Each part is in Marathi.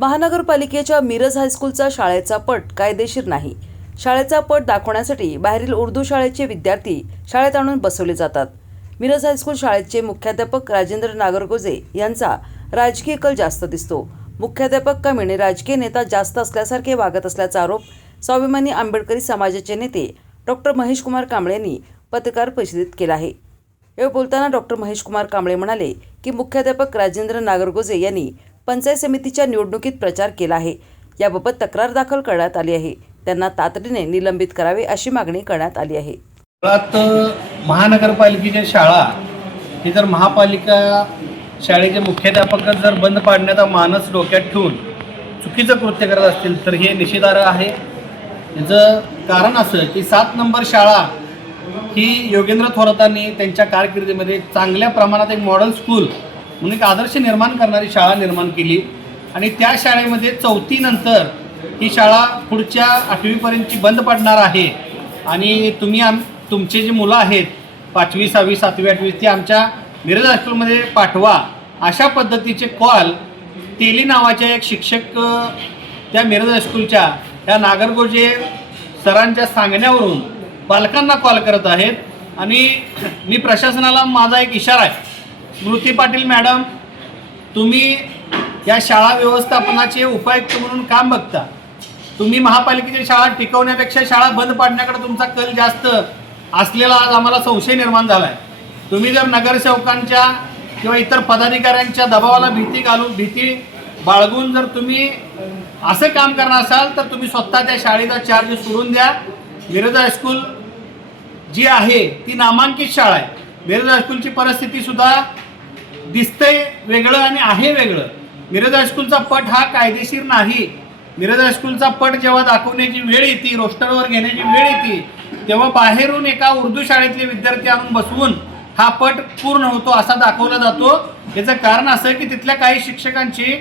महानगरपालिकेच्या मिरज हायस्कूलचा शाळेचा पट कायदेशीर नाही. शाळेचा पट दाखवण्यासाठी बाहेरील उर्दू शाळेचे विद्यार्थी शाळेत आणून बसवले जातात. मिरज हायस्कूल शाळेचे मुख्याध्यापक राजेंद्र नागरगोजे यांचा राजकीय कल जास्त दिसतो. मुख्याध्यापक कमीने राजकीय नेता जास्त असल्यासारखे वागत असल्याचा आरोप स्वाभिमानी आंबेडकरी समाजाचे नेते डॉक्टर महेश कुमार कांबळे यांनी पत्रकार परिषदेत केला आहे. यावेळी बोलताना डॉक्टर महेश कुमार कांबळे म्हणाले की मुख्याध्यापक राजेंद्र नागरगोजे यांनी पंचायत समितीच्या निवडणुकीत प्रचार केला आहे. याबाबत तक्रार दाखल करण्यात आली आहे. त्यांना तातडीने निलंबित करावे अशी मागणी करण्यात आली आहे. महानगरपालिकेच्या शाळा ही जर महापालिका शाळेचे मुख्याध्यापक जर बंद पाडण्याचा मानस डोक्यात ठेवून चुकीचं कृत्य करत असतील तर हे निषेधार्ह आहे. याचं कारण असं की 7 नंबर शाळा ही योगेंद्र थोरातांनी त्यांच्या कारकिर्दीमध्ये चांगल्या प्रमाणात एक मॉडेल स्कूल म्हणून एक आदर्श निर्माण करणारी शाळा निर्माण केली आणि त्या शाळेमध्ये 4थी नंतर ही शाळा पुढच्या 8वीपर्यंतची बंद पडणार आहे आणि तुमचे जे मुलं आहेत 5वी 6वी 7वी 8वी ती आमच्या मिरज हायस्कूलमध्ये पाठवा अशा पद्धतीचे कॉल तेली नावाचे एक शिक्षक त्या मिरज हायस्कूलच्या त्या नागरगोजे सरांच्या सांगण्यावरून पालकांना कॉल करत आहेत आणि मी प्रशासनाला माझा एक इशारा आहे. स्मृती पाटील मॅडम, तुम्ही या शाळा व्यवस्थापनाचे उपायुक्त म्हणून काम बघता. तुम्ही महापालिकेच्या शाळा टिकवण्यापेक्षा शाळा बंद पाडण्याकडे तुमचा कल जास्त असलेला आज आम्हाला संशय निर्माण झाला आहे. तुम्ही जर नगरसेवकांच्या किंवा इतर पदाधिकाऱ्यांच्या दबावाला भीती बाळगून जर तुम्ही असं काम करणार असाल तर तुम्ही स्वतः त्या शाळेचा चार्ज सोडून द्या. मिरज हायस्कूल जी आहे ती नामांकित शाळा आहे. मिरज हायस्कूलची परिस्थिती सुद्धा दिसतंय वेगळं आणि आहे वेगळं. मिरज हायस्कूलचा पट हा कायदेशीर नाही. मिरज हायस्कूलचा पट जेव्हा दाखवण्याची वेळ येते, रोस्टरवर घेण्याची वेळ येते, तेव्हा बाहेरून एका उर्दू शाळेतले विद्यार्थी आणून बसवून हा पट पूर्ण होतो असा दाखवला जातो. याचं कारण असं की तिथल्या काही शिक्षकांची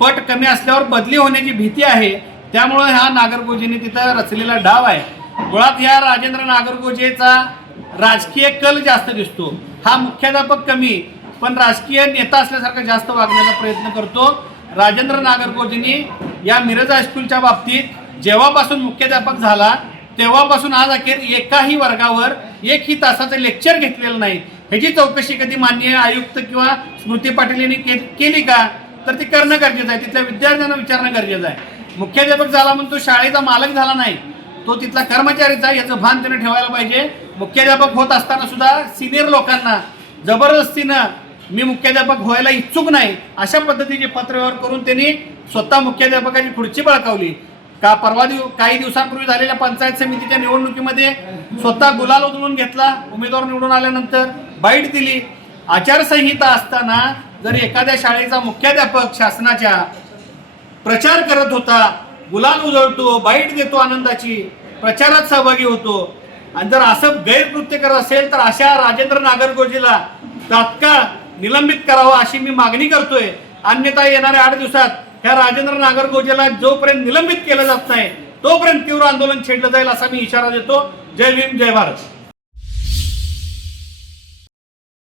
पट कमी असल्यावर बदली होण्याची भीती आहे. त्यामुळे हा नागरगोजेने तिथं रचलेला डाव आहे. मुळात या राजेंद्र नागरगोजेचा राजकीय कल जास्त दिसतो. हा मुख्याध्यापक कमी पण राजकीय नेता असल्यासारखा जास्त वागण्याचा प्रयत्न करतो. राजेंद्र नागरगोजेंनी या मिरज हायस्कूलच्या बाबतीत जेव्हापासून मुख्याध्यापक झाला तेव्हापासून आज अखेर एकाही वर्गावर एकही तासाचं लेक्चर घेतलेलं नाही. ह्याची चौकशी कधी माननीय आयुक्त किंवा स्मृती पाटील यांनी केली का तर ती करणं गरजेचं आहे. तिथल्या विद्यार्थ्यांना विचारणं गरजेचं आहे. मुख्याध्यापक झाला म्हणून तो शाळेचा मालक झाला नाही, तो तिथला कर्मचारीचा आहे याचं भान त्याने ठेवायला पाहिजे. मुख्याध्यापक होत असताना सुद्धा सिनियर लोकांना जबरदस्तीनं मी मुख्याध्यापक व्हायला इच्छुक नाही अशा पद्धतीचे पत्रव्यवहार करून त्यांनी स्वतः मुख्याध्यापकाची खुर्ची बळकावली. काही दिवसांपूर्वी झालेल्या पंचायत समितीच्या निवडणुकीमध्ये स्वतः गुलाल उधळून घेतला. उमेदवार निवडून आल्यानंतर बाईट दिली. आचारसंहिता असताना जर एखाद्या शाळेचा मुख्याध्यापक शासनाच्या प्रचार करत होता, गुलाल उधळतो, बाईट देतो, आनंदाची प्रचारात सहभागी होतो आणि जर असं गैरकृत्य करत असेल तर अशा राजेंद्र नागरगोजेला तात्काळ निलंबित करावं अशी मी मागणी करतोय. अन्यथा येणाऱ्या 8 दिवसात ह्या राजेंद्र नागरगोजेला जोपर्यंत निलंबित केलं जात नाही तोपर्यंत तीव्र आंदोलन छेडलं जाईल असा मी इशारा देतो. जय भीम, जय भारत.